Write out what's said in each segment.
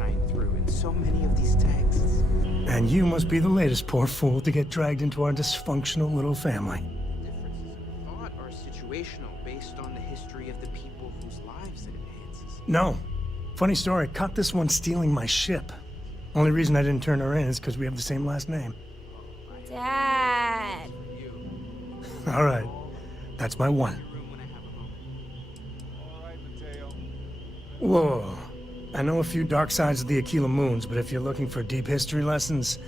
shine through in so many of these texts. And you must be the latest poor fool to get dragged into our dysfunctional little family. Differences of thought are situational based on the history of the people whose lives it enhances. No. Funny story, caught this one stealing my ship. Only reason I didn't turn her in is because we have the same last name. Dad. All right. That's my one. Whoa. I know a few dark sides of the Aquila Moons, but if you're looking for deep history lessons,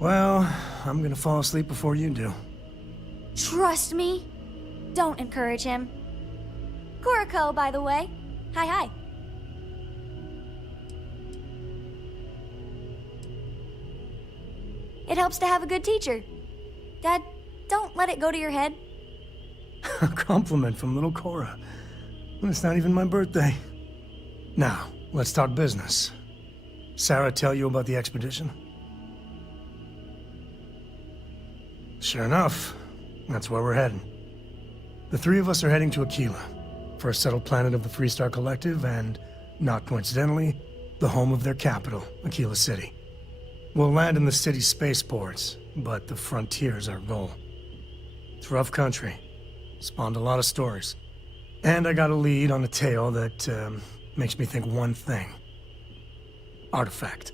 well, I'm gonna fall asleep before you do. Trust me. Don't encourage him. Kuriko, by the way. Hi. It helps to have a good teacher. Dad, don't let it go to your head. A compliment from little Cora. And it's not even my birthday. Now, let's talk business. Sarah tell you about the expedition? Sure enough, that's where we're heading. The three of us are heading to Aquila, first settled planet of the Freestar Collective and, not coincidentally, the home of their capital, Aquila City. We'll land in the city's spaceports, but the frontier's our goal. It's rough country. Spawned a lot of stories. And I got a lead on a tale that makes me think one thing. Artifact.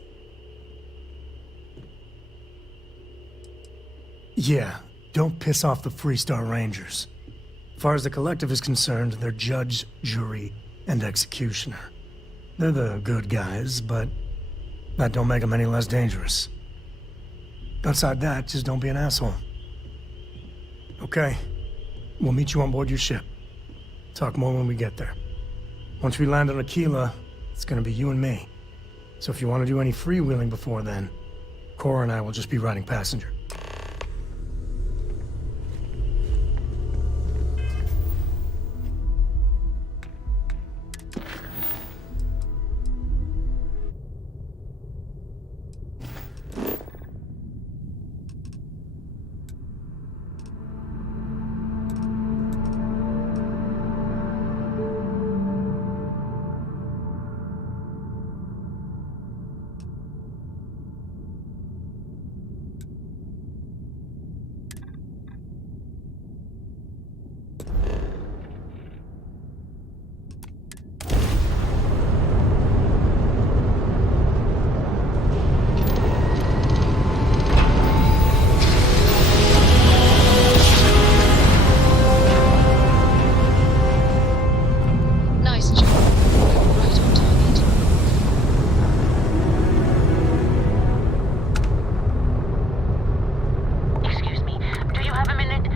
Yeah, don't piss off the Freestar Rangers. As far as the Collective is concerned, they're judge, jury, and executioner. They're the good guys, but that don't make them any less dangerous. Outside that, just don't be an asshole. Okay. We'll meet you on board your ship. Talk more when we get there. Once we land on Aquila, it's gonna be you and me. So if you want to do any freewheeling before then, Cora and I will just be riding passenger. Nice job. You're right on target. Excuse me, do you have a minute?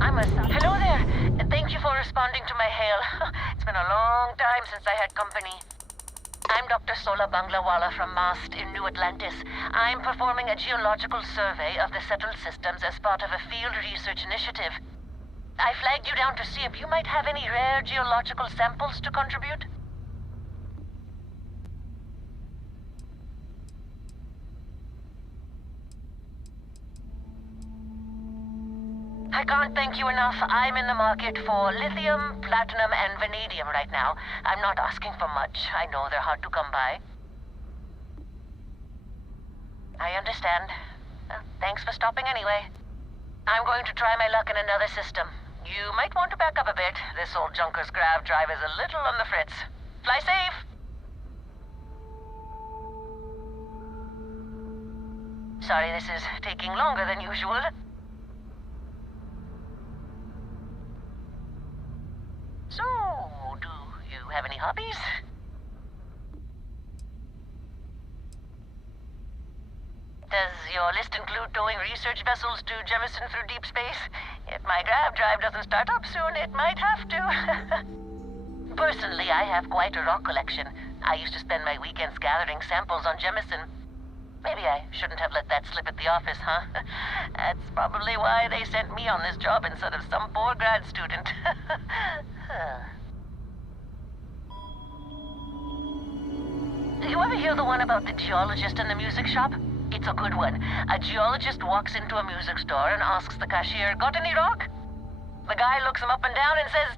I'm a... Hello there! Thank you for responding to my hail. It's been a long time since I had company. I'm Dr. Sola Banglawala from MAST in New Atlantis. I'm performing a geological survey of the settled systems as part of a field research initiative. I flagged you down to see if you might have any rare geological samples to contribute. I can't thank you enough. I'm in the market for lithium, platinum, and vanadium right now. I'm not asking for much. I know they're hard to come by. I understand. Thanks for stopping anyway. I'm going to try my luck in another system. You might want to back up a bit. This old junker's grav drive is a little on the fritz. Fly safe! Sorry this is taking longer than usual. So, do you have any hobbies? Does your list include towing research vessels to Jemison through deep space? If my grav drive doesn't start up soon, it might have to. Personally, I have quite a rock collection. I used to spend my weekends gathering samples on Jemison. Maybe I shouldn't have let that slip at the office, huh? That's probably why they sent me on this job instead of some poor grad student. You ever hear the one about the geologist in the music shop? It's a good one. A geologist walks into a music store and asks the cashier, "Got any rock?" The guy looks him up and down and says,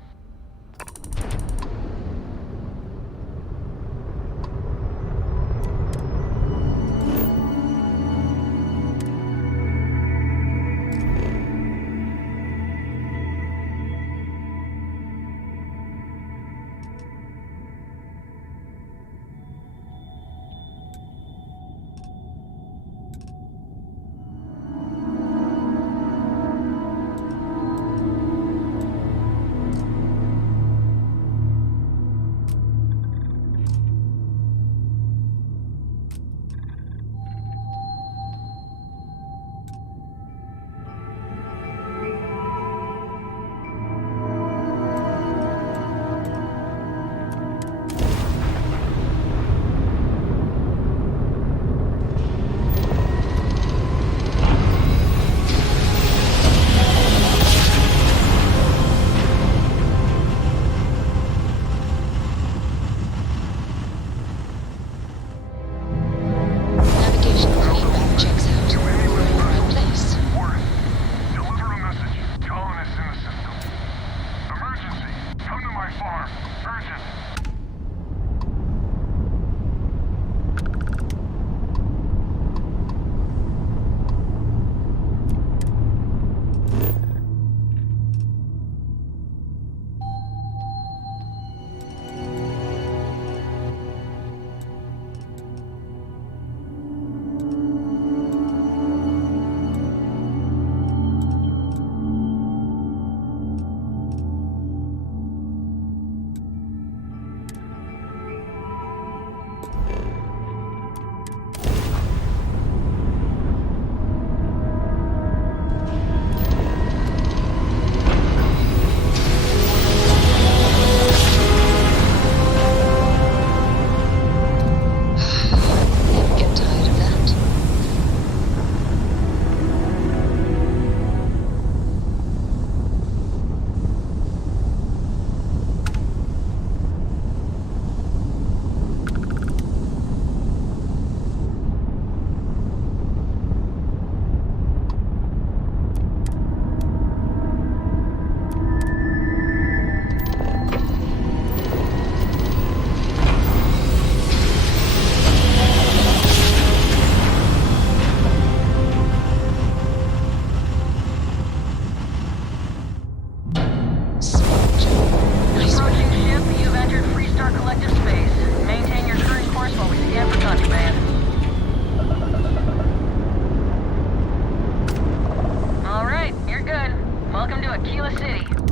copy.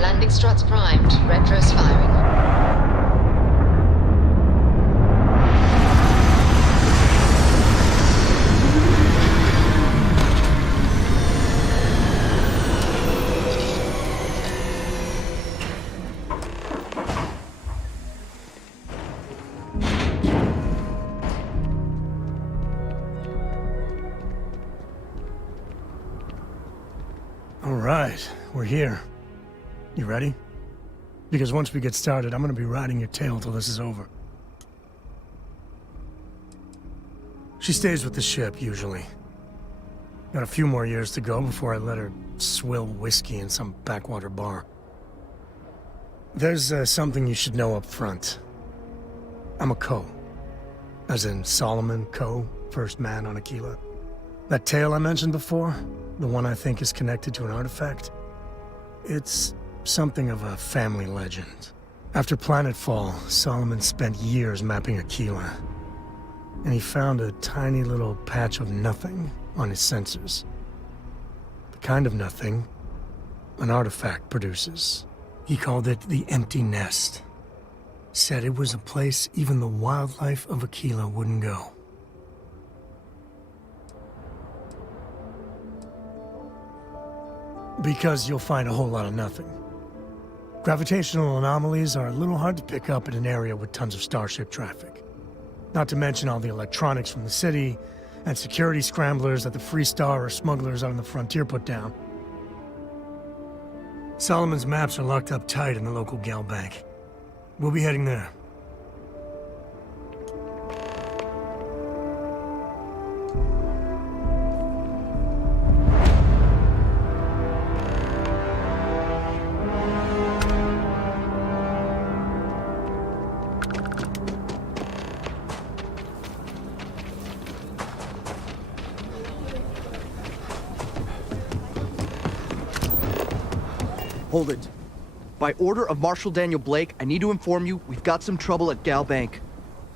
Landing struts primed. Retros firing. All right, we're here. You ready? Because once we get started, I'm gonna be riding your tail till this is over. She stays with the ship, usually. Got a few more years to go before I let her swill whiskey in some backwater bar. There's something you should know up front. I'm a Co. As in Solomon Co., first man on Aquila. That tale I mentioned before, the one I think is connected to an artifact, it's something of a family legend. After Planetfall, Solomon spent years mapping Aquila, and he found a tiny little patch of nothing on his sensors. The kind of nothing an artifact produces. He called it the Empty Nest. Said it was a place even the wildlife of Aquila wouldn't go. Because you'll find a whole lot of nothing. Gravitational anomalies are a little hard to pick up in an area with tons of starship traffic. Not to mention all the electronics from the city, and security scramblers that the Free Star or smugglers out on the frontier put down. Solomon's maps are locked up tight in the local gal bank. We'll be heading there. Hold it. By order of Marshal Daniel Blake, I need to inform you we've got some trouble at Gal Bank.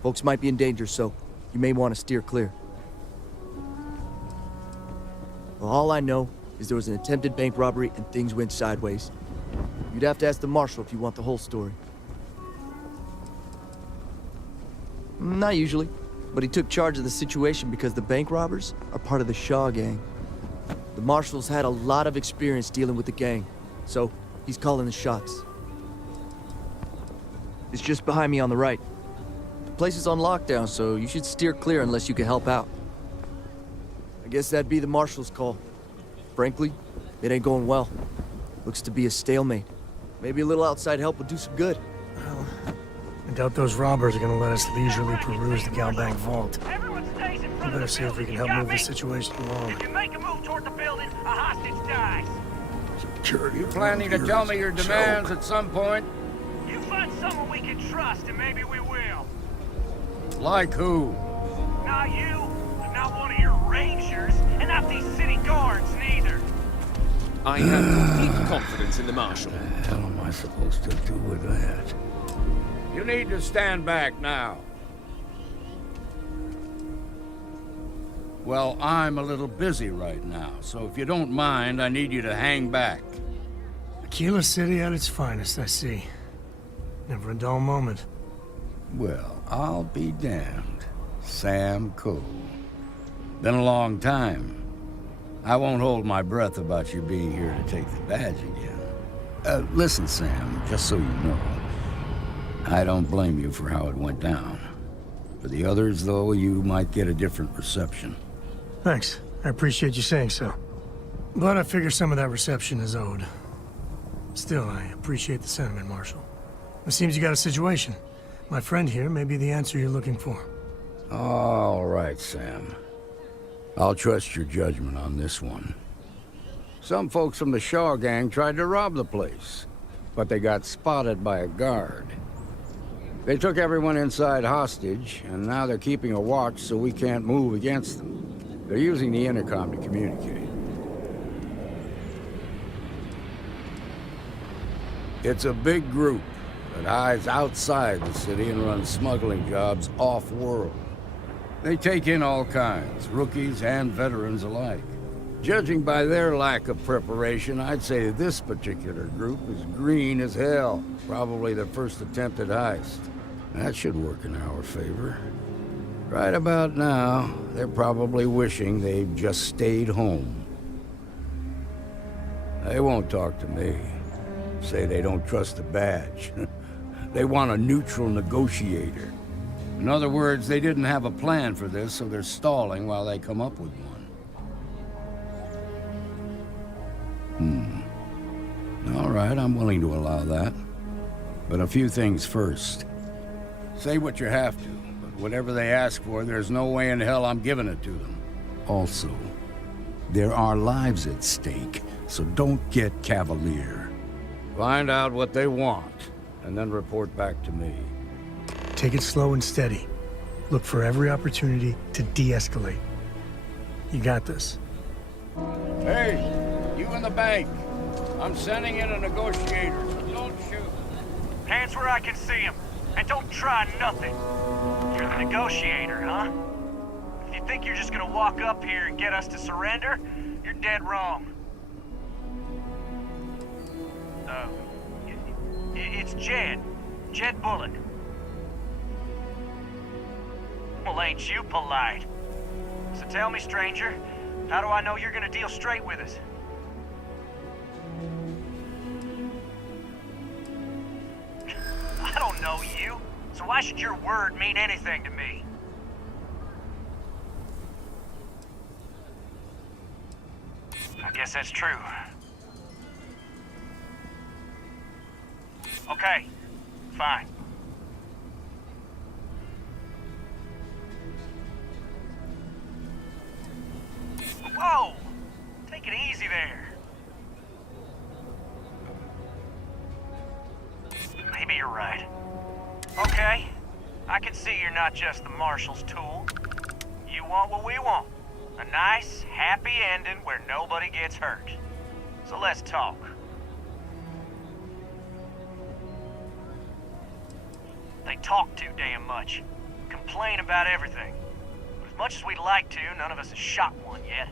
Folks might be in danger, so you may want to steer clear. Well, all I know is there was an attempted bank robbery and things went sideways. You'd have to ask the Marshal if you want the whole story. Not usually, but he took charge of the situation because the bank robbers are part of the Shaw gang. The Marshal's had a lot of experience dealing with the gang, so he's calling the shots. It's just behind me on the right. The place is on lockdown, so you should steer clear unless you can help out. I guess that'd be the Marshal's call. Frankly, it ain't going well. Looks to be a stalemate. Maybe a little outside help would do some good. Well, I doubt those robbers are gonna let us leisurely peruse the Gal Bank vault. We better see if we can help move the situation along. If you make a move toward the building, a hostage dies. You planning to tell me your demands at some point? You find someone we can trust, and maybe we will. Like who? Not you, not one of your rangers, and not these city guards, neither. I have complete confidence in the Marshal. What the hell am I supposed to do with that? You need to stand back now. Well, I'm a little busy right now, so if you don't mind, I need you to hang back. Aquila City at its finest, I see. Never a dull moment. Well, I'll be damned. Sam Cole. Been a long time. I won't hold my breath about you being here to take the badge again. Listen, Sam, just so you know, I don't blame you for how it went down. For the others, though, you might get a different reception. Thanks. I appreciate you saying so. But I figure some of that reception is owed. Still, I appreciate the sentiment, Marshal. It seems you got a situation. My friend here may be the answer you're looking for. All right, Sam. I'll trust your judgment on this one. Some folks from the Shaw gang tried to rob the place. but they got spotted by a guard. They took everyone inside hostage, and now they're keeping a watch so we can't move against them. They're using the intercom to communicate. It's a big group that hides outside the city and runs smuggling jobs off-world. They take in all kinds, rookies and veterans alike. Judging by their lack of preparation, I'd say this particular group is green as hell. Probably their first attempt at heist. That should work in our favor. Right about now, they're probably wishing they'd just stayed home. They won't talk to me. Say they don't trust the badge. They want a neutral negotiator. In other words, they didn't have a plan for this, so they're stalling while they come up with one. All right, I'm willing to allow that. But a few things first. Say what you have to, but whatever they ask for, there's no way in hell I'm giving it to them. Also, there are lives at stake, so don't get cavalier. Find out what they want, and then report back to me. Take it slow and steady. Look for every opportunity to de-escalate. You got this. Hey, you in the bank. I'm sending in a negotiator, so don't shoot. Hands where I can see him. And don't try nothing. You're the negotiator, huh? If you think you're just gonna walk up here and get us to surrender, you're dead wrong. It's Jed. Jed Bullock. Well, ain't you polite? So tell me, stranger, how do I know you're gonna deal straight with us? I don't know you, so why should your word mean anything to me? I guess that's true. Okay, fine. Whoa! Take it easy there. Maybe you're right. Okay, I can see you're not just the Marshal's tool. You want what we want. A nice, happy ending where nobody gets hurt. So let's talk. They talk too damn much. Complain about everything. But as much as we'd like to, none of us has shot one yet.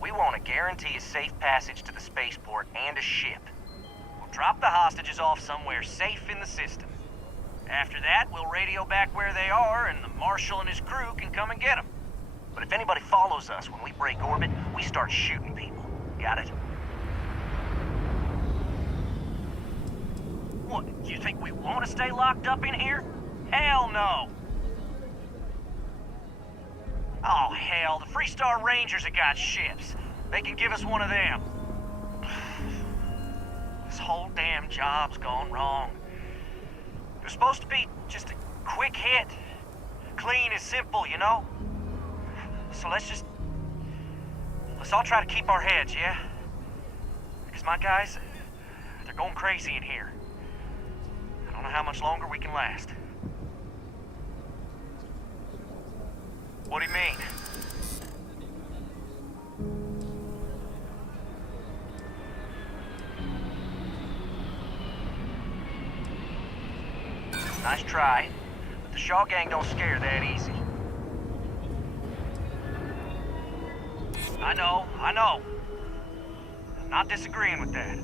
We want to guarantee a safe passage to the spaceport and a ship. We'll drop the hostages off somewhere safe in the system. After that, we'll radio back where they are, and the Marshal and his crew can come and get them. But if anybody follows us when we break orbit, we start shooting people. Got it? What, you think we want to stay locked up in here? Hell no! Oh, hell, the Freestar Rangers have got ships. They can give us one of them. This whole damn job's gone wrong. It was supposed to be just a quick hit. Clean and simple, you know? So let's all try to keep our heads, yeah? Because my guys, they're going crazy in here. I don't know how much longer we can last. What do you mean? Nice try, but the Shaw gang don't scare that easy. I know. I'm not disagreeing with that.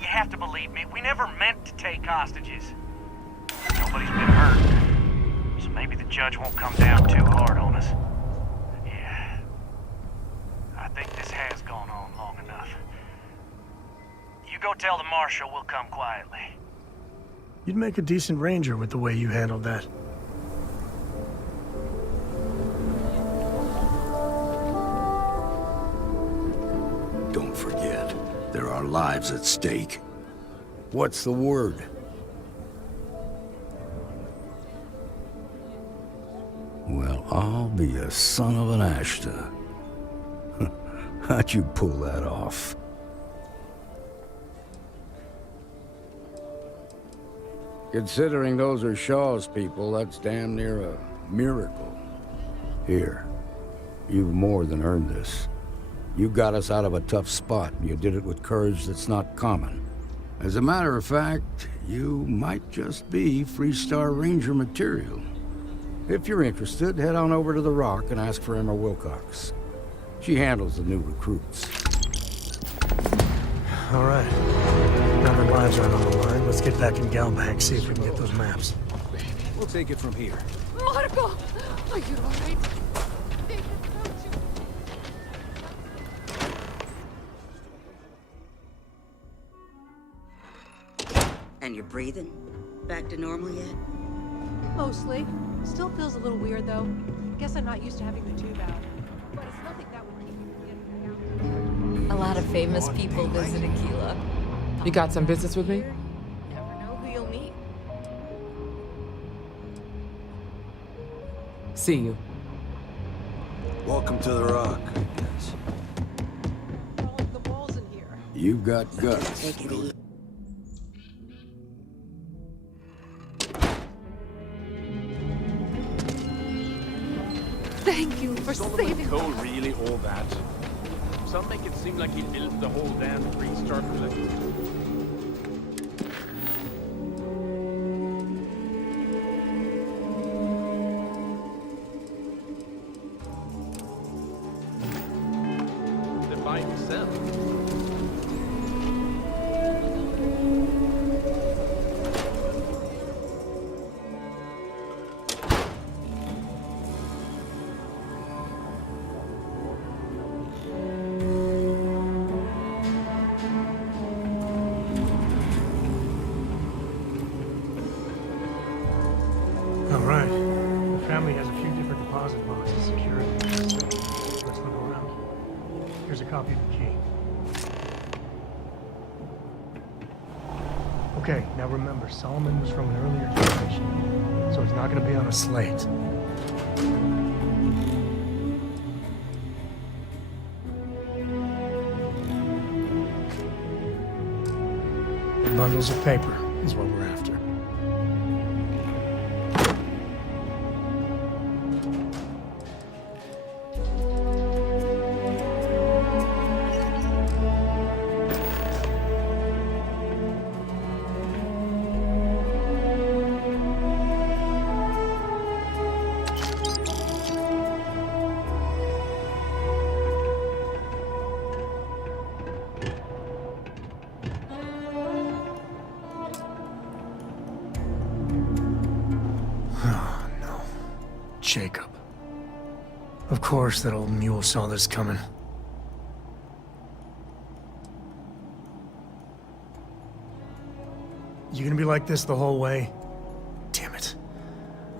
You have to believe me, we never meant to take hostages. Nobody's been hurt, so maybe the judge won't come down too hard on us. Yeah, I think this has gone on long enough. You go tell the Marshal we'll come quietly. You'd make a decent ranger with the way you handled that. Don't forget, there are lives at stake. What's the word? Well, I'll be a son of an Ashta. How'd you pull that off? Considering those are Shaw's people, that's damn near a miracle. Here, you've more than earned this. You got us out of a tough spot, and you did it with courage that's not common. As a matter of fact, you might just be Freestar Ranger material. If you're interested, head on over to the Rock and ask for Emma Wilcox. She handles the new recruits. All right. Now our lives aren't on the line. Let's get back in Galbank, see if we can get those maps. We'll take it from here. Marco! Are you alright? And you're breathing? Back to normal yet? Mostly. Still feels a little weird, though. Guess I'm not used to having the tube out. But it's nothing that would keep me from getting out. A lot of famous people visit Aquila. You got some business with me? Never know who you'll meet. See you. Welcome to the Rock, I guess. Crawling the walls in here. You've got guts. Take it easy. Thank you for saving Cole really all that? Some make it seem like he built the whole damn Freestar Collective. By himself. All right. The family has a few different deposit boxes secured. Let's look around. Here's a copy of the key. Okay, now remember, Solomon was from an earlier generation, so it's not going to be on a slate. Bundles of paper is what we're after. Jacob. Of course that old mule saw this coming. You gonna be like this the whole way? Damn it.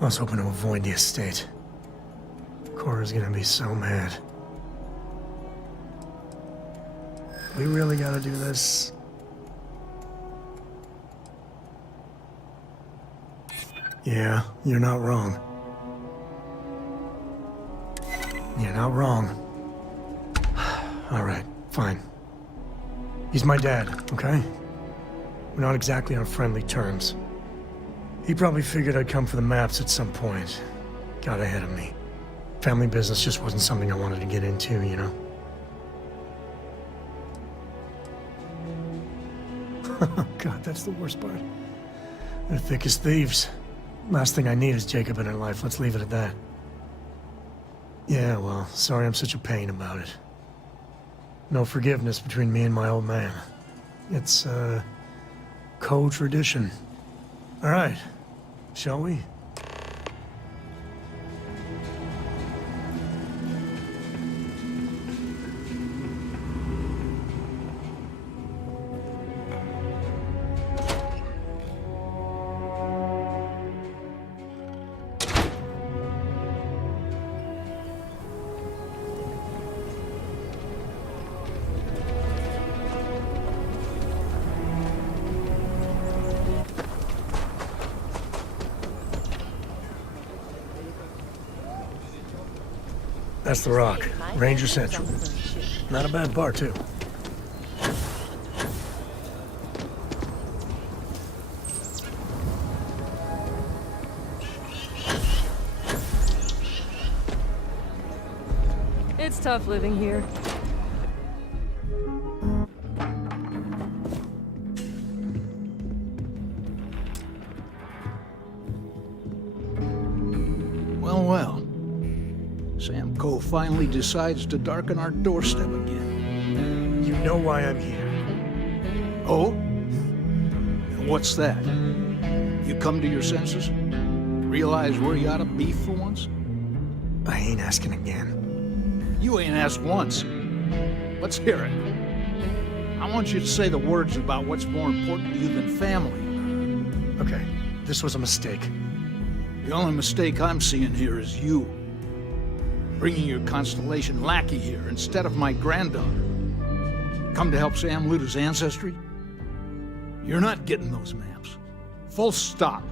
I was hoping to avoid the estate. Cora's gonna be so mad. We really gotta do this? Yeah, you're not wrong. You're not wrong. All right, fine. He's my dad, okay? We're not exactly on friendly terms. He probably figured I'd come for the maps at some point. Got ahead of me. Family business just wasn't something I wanted to get into, you know? God, that's the worst part. They're thick as thieves. Last thing I need is Jacob in her life. Let's leave it at that. Yeah, well, sorry I'm such a pain about it. No forgiveness between me and my old man. It's, co-tradition. All right, shall we? That's the Rock, Ranger Central. Not a bad bar, too. It's tough living here. Well. Sam Coe finally decides to darken our doorstep again. You know why I'm here. Oh? And what's that? You come to your senses? Realize where you ought to be for once? I ain't asking again. You ain't asked once. Let's hear it. I want you to say the words about what's more important to you than family. Okay, this was a mistake. The only mistake I'm seeing here is you. Bringing your Constellation lackey here instead of my granddaughter. Come to help Sam loot his ancestry? You're not getting those maps. Full stop.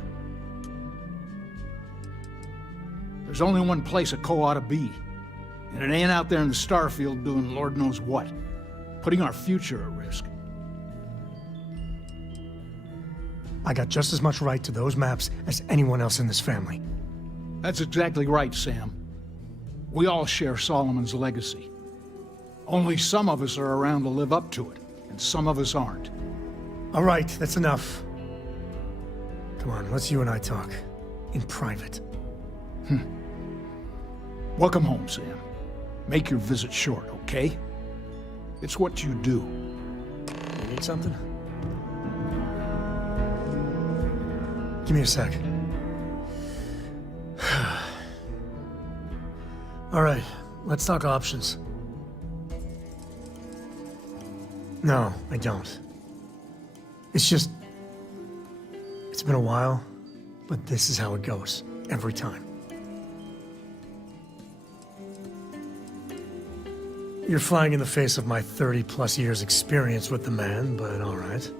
There's only one place a Coe ought to be. And it ain't out there in the starfield doing Lord knows what. Putting our future at risk. I got just as much right to those maps as anyone else in this family. That's exactly right, Sam. We all share Solomon's legacy. Only some of us are around to live up to it, and some of us aren't. All right, that's enough. Come on, let's you and I talk. In private. Welcome home, Sam. Make your visit short, okay? It's what you do. You need something? Give me a sec. All right, let's talk options. No, I don't. It's just... It's been a while, but this is how it goes. Every time. You're flying in the face of my 30-plus years experience with the man, but all right.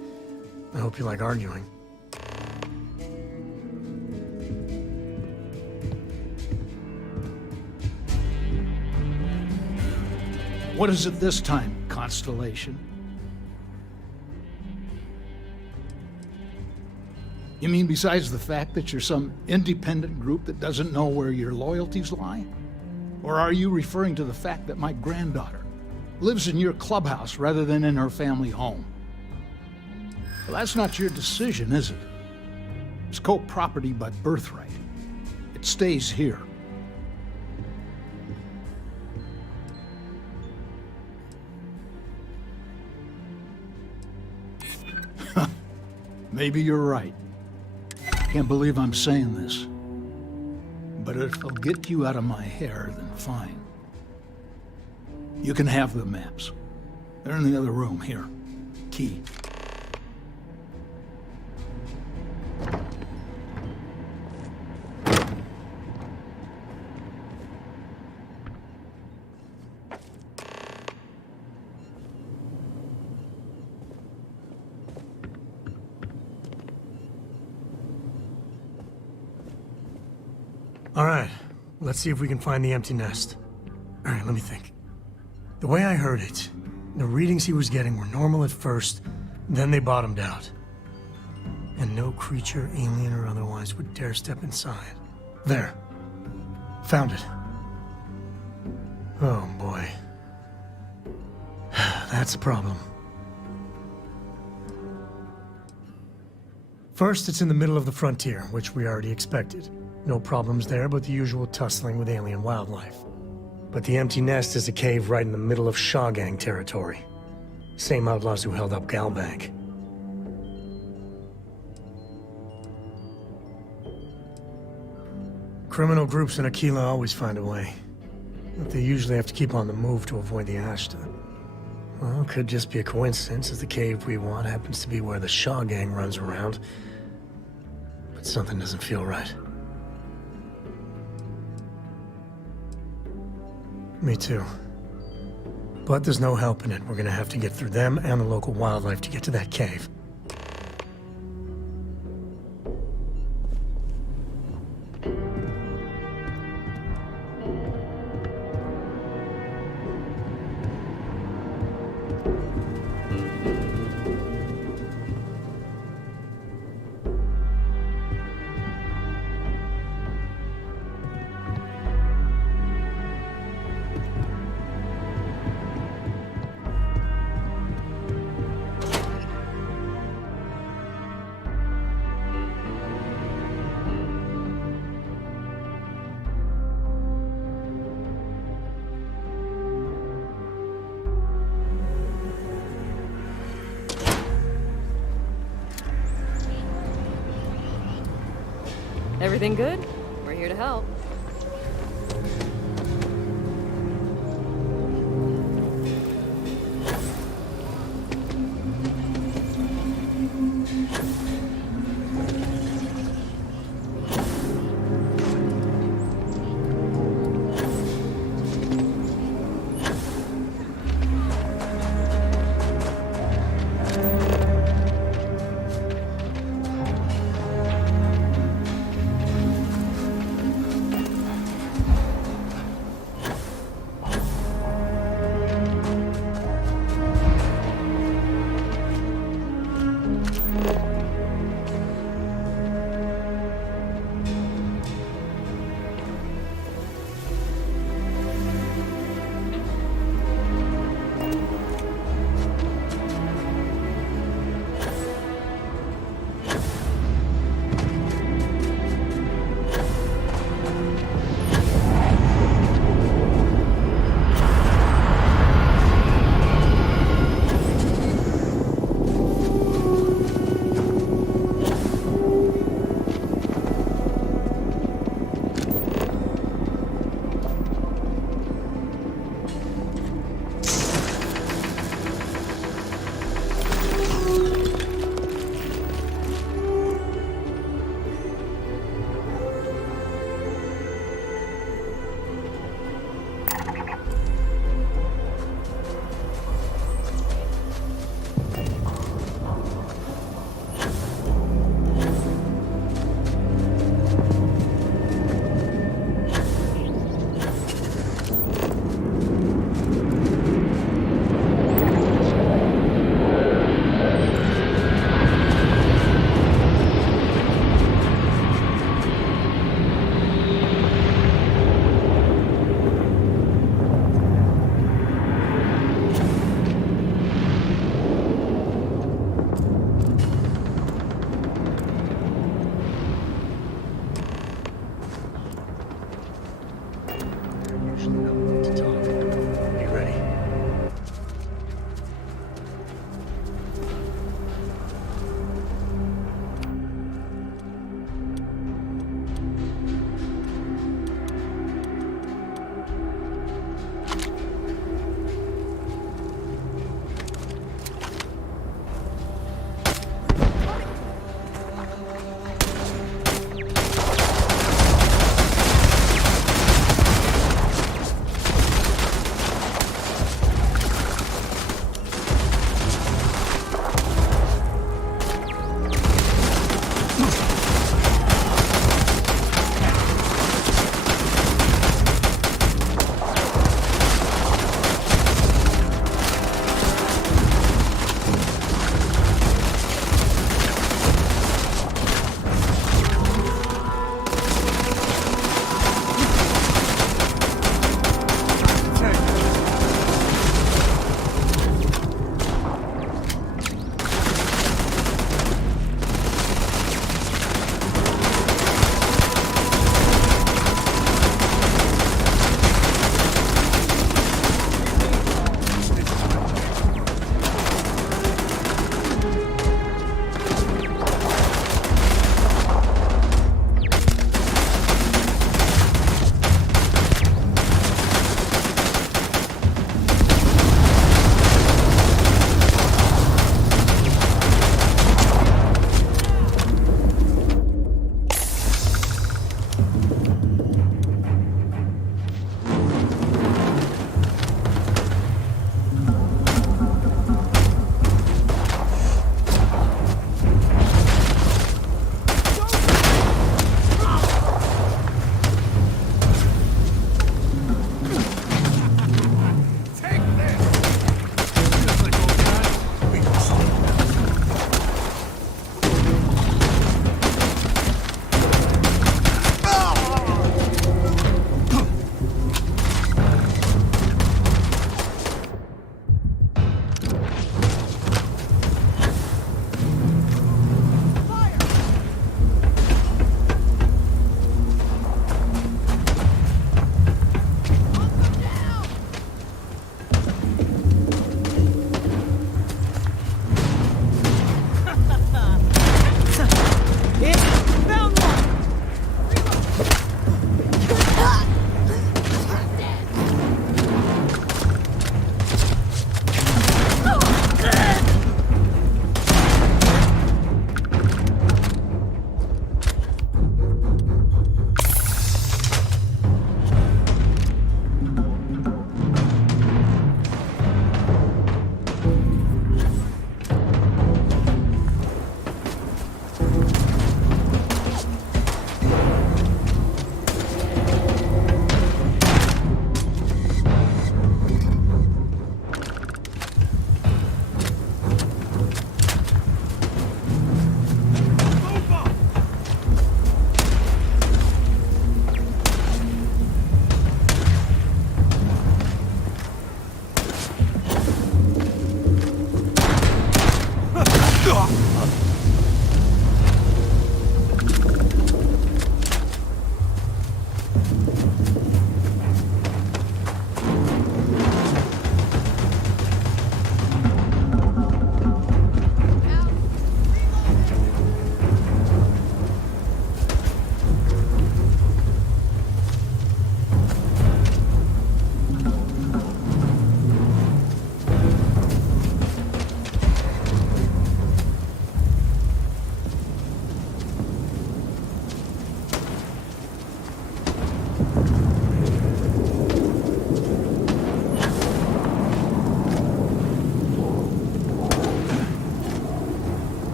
I hope you like arguing. What is it this time, Constellation? You mean besides the fact that you're some independent group that doesn't know where your loyalties lie? Or are you referring to the fact that my granddaughter lives in your clubhouse rather than in her family home? Well, that's not your decision, is it? It's Coe property by birthright. It stays here. Maybe you're right. Can't believe I'm saying this. But if it'll get you out of my hair, then fine. You can have the maps. They're in the other room, here. Key. All right, let's see if we can find the empty nest. All right, let me think. The way I heard it, the readings he was getting were normal at first, then they bottomed out. And no creature, alien or otherwise, would dare step inside. There. Found it. Oh, boy. That's a problem. First, it's in the middle of the frontier, which we already expected. No problems there, but the usual tussling with alien wildlife. But the empty nest is a cave right in the middle of Shaw Gang territory. Same outlaws who held up Galbank. Criminal groups in Aquila always find a way. But they usually have to keep on the move to avoid the Ashta. Well, it could just be a coincidence, as the cave we want happens to be where the Shaw Gang runs around. But something doesn't feel right. Me too. But there's no helping it. We're gonna have to get through them and the local wildlife to get to that cave. Everything good? We're here to help.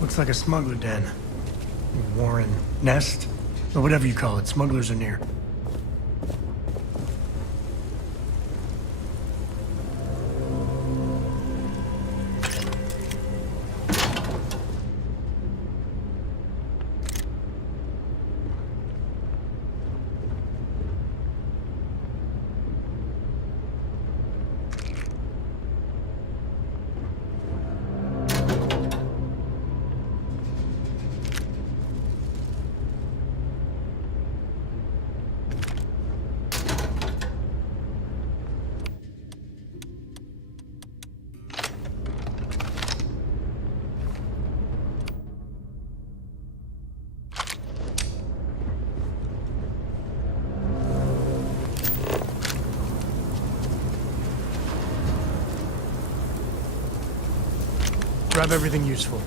Looks like a smuggler den. Warren nest? Or whatever you call it. Smugglers are near. Grab everything useful.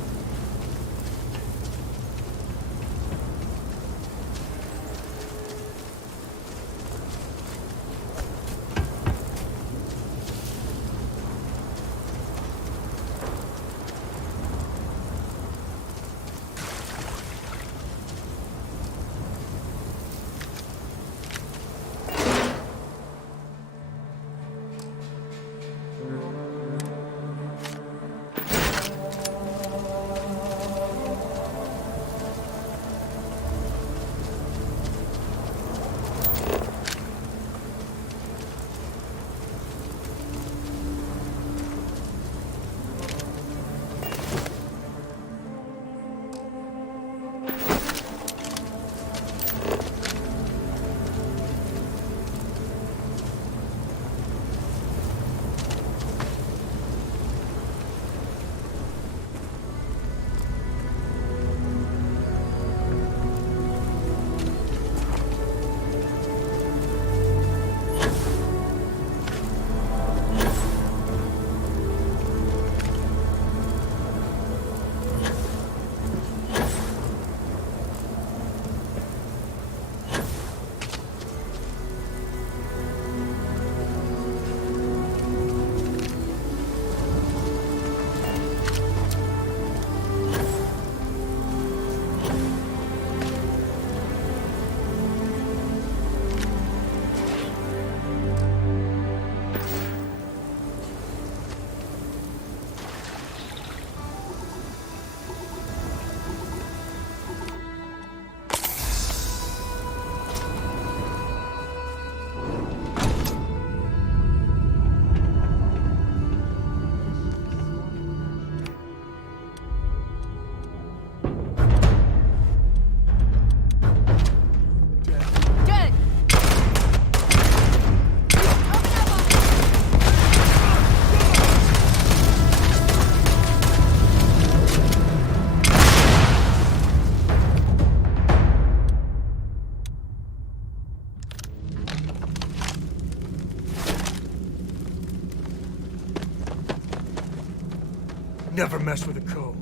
Never mess with a code.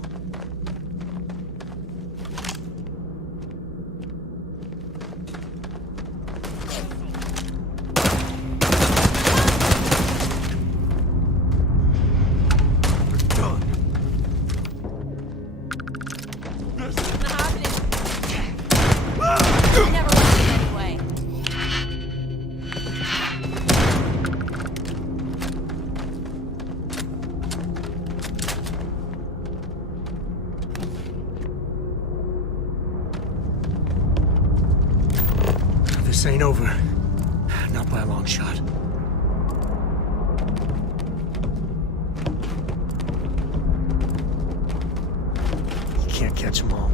This ain't over. Not by a long shot. You can't catch them all.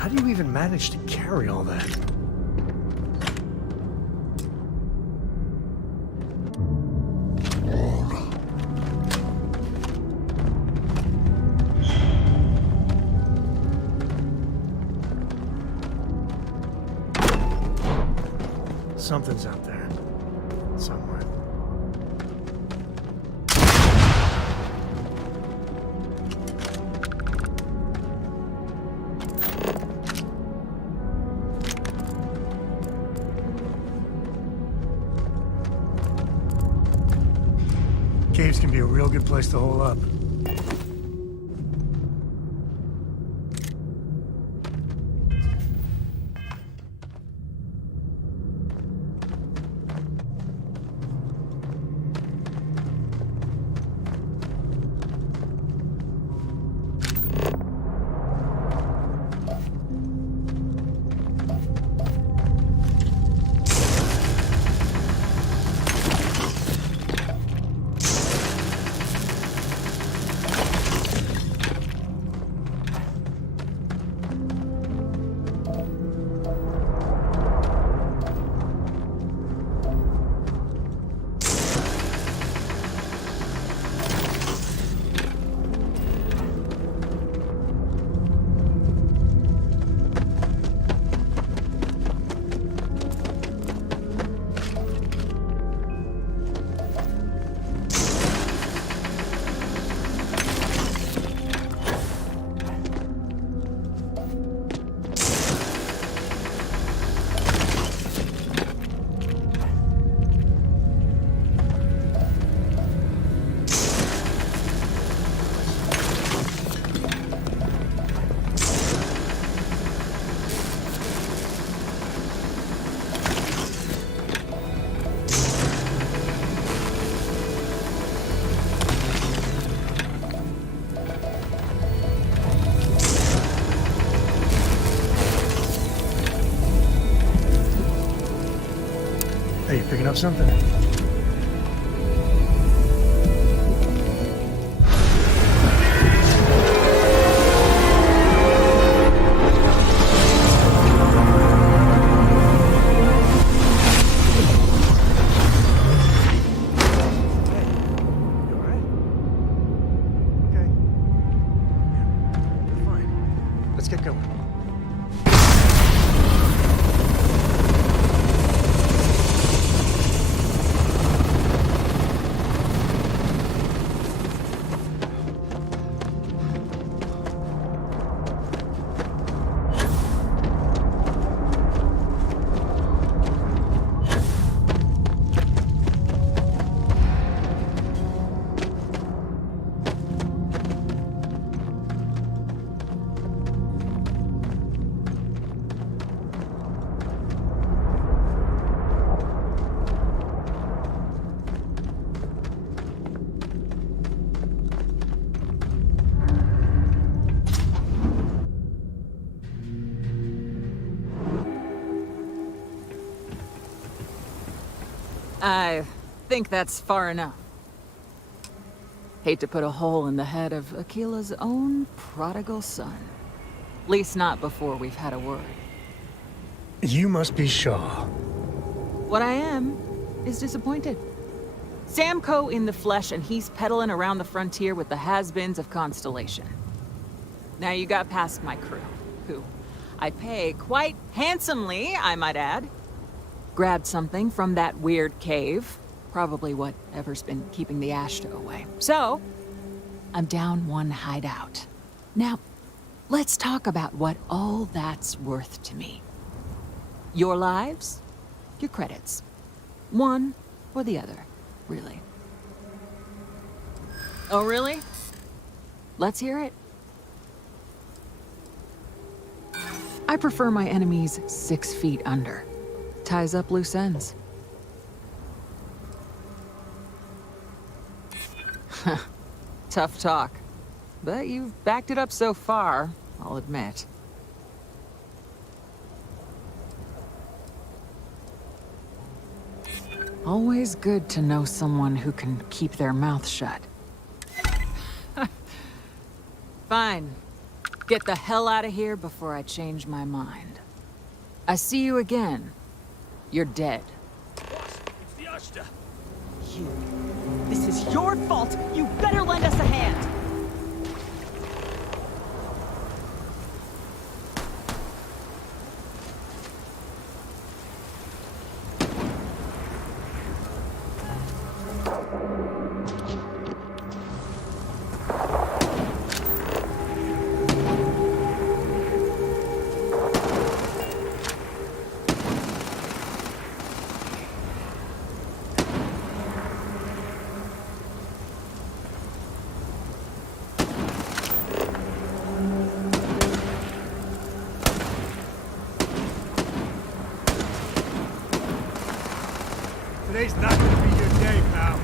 How do you even manage to carry all that? Something's out there. Somewhere. Caves can be a real good place to hole up. Hey, you picking up something? Let's get going. I think that's far enough. Hate to put a hole in the head of Akila's own prodigal son. At least not before we've had a word. You must be Shaw. What I am is disappointed. Samco in the flesh, and he's peddling around the frontier with the has-beens of Constellation. Now you got past my crew, who I pay quite handsomely, I might add. Grabbed something from that weird cave. Probably whatever's been keeping the Ashta away. So, I'm down one hideout. Now, let's talk about what all that's worth to me. Your lives, your credits. One or the other, really. Oh, really? Let's hear it. I prefer my enemies 6 feet under. Ties up loose ends. Tough talk. But you've backed it up so far, I'll admit. Always good to know someone who can keep their mouth shut. Fine. Get the hell out of here before I change my mind. I see you again. You're dead. You. This is your fault. You better lend us a hand. Today's not gonna be your day, pal.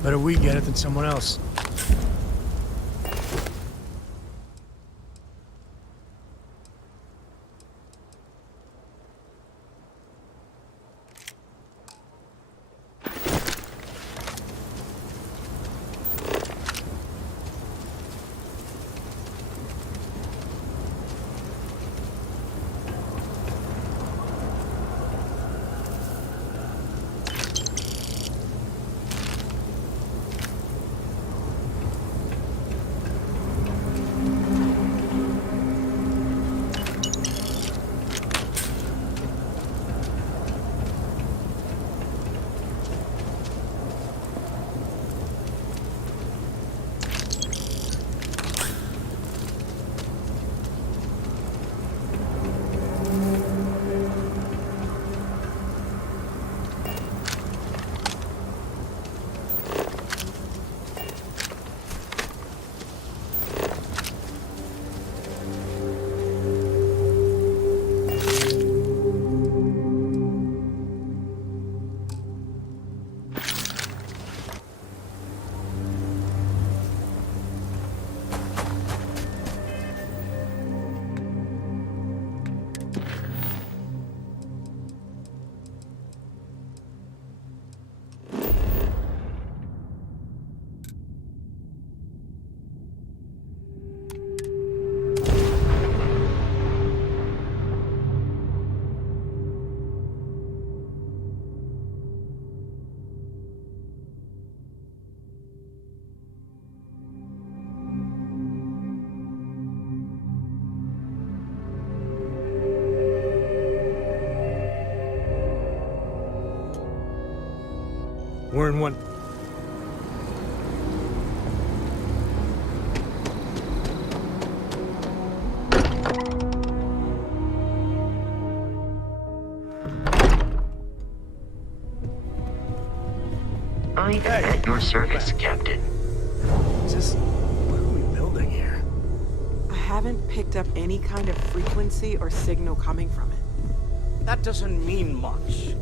Better we get it than someone else. We're in one. I am at your service, Captain. Just what are we building here? I haven't picked up any kind of frequency or signal coming from it. That doesn't mean much.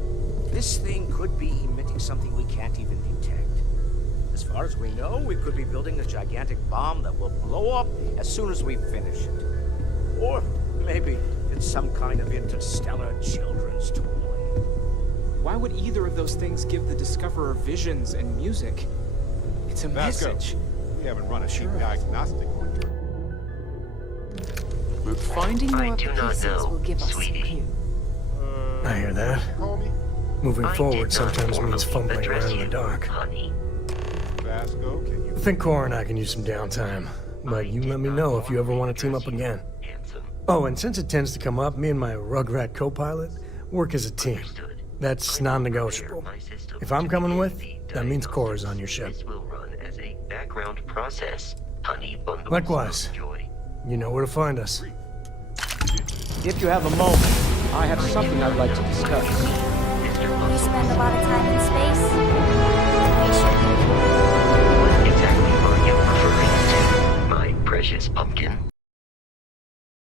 This thing could be emitting something we can't even detect. As far as we know, we could be building a gigantic bomb that will blow up as soon as we finish it. Or maybe it's some kind of interstellar children's toy. Why would either of those things give the Discoverer visions and music? It's a message. We haven't run a cheap diagnostic on you. Finding I more do not pieces know, will give us some sweetie. clue. I hear that. Call me? Moving I forward did not sometimes means formally fumbling address around in the you, dark. honey. Vasco, can you... I think Cora and I can use some downtime, but you let me know if you ever want to team up again. Handsome. Oh, and since it tends to come up, me and my Rugrat co-pilot work as a team. That's non-negotiable. If I'm coming with, that means Cora's on your ship. This will run as a background process. Honey bundles. Likewise. You know where to find us. If you have a moment, I have something I'd like to discuss. You spend a lot of time in space?